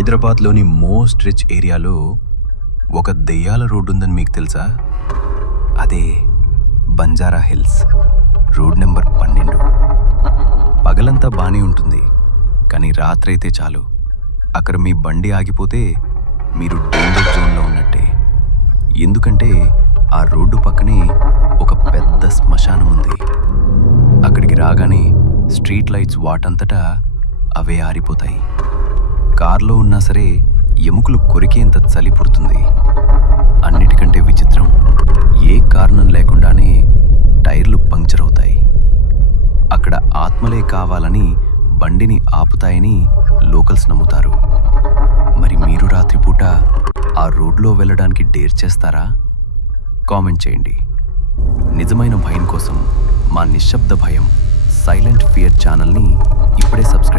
హైదరాబాద్లోని most rich ఏరియాలో ఒక దెయ్యాల రోడ్డు ఉందని మీకు తెలుసా? అదే బంజారా హిల్స్ రోడ్ నెంబర్ 12. పగలంతా బానే ఉంటుంది, కానీ రాత్రైతే చాలు అక్కడ మీ బండి ఆగిపోతే మీరు డేంజర్ జోన్లో ఉన్నట్టే. ఎందుకంటే ఆ రోడ్డు పక్కనే ఒక పెద్ద శ్మశానం ఉంది. అక్కడికి రాగానే స్ట్రీట్ లైట్స్ వాటంతటా అవే ఆరిపోతాయి. కార్లో ఉన్నా సరే ఎముకలు కొరికేంత చలి పుడుతుంది. అన్నిటికంటే విచిత్రం, ఏ కారణం లేకుండానే టైర్లు పంక్చర్ అవుతాయి. అక్కడ ఆత్మలే కావాలని బండిని ఆపుతాయని లోకల్స్ నమ్ముతారు. మరి మీరు రాత్రిపూట ఆ రోడ్లో వెళ్ళడానికి డేర్ చేస్తారా? కామెంట్ చేయండి. నిజమైన భయం కోసం మా నిశ్శబ్ద భయం సైలెంట్ ఫియర్ ఛానల్ని ఇప్పుడే సబ్స్క్రైబ్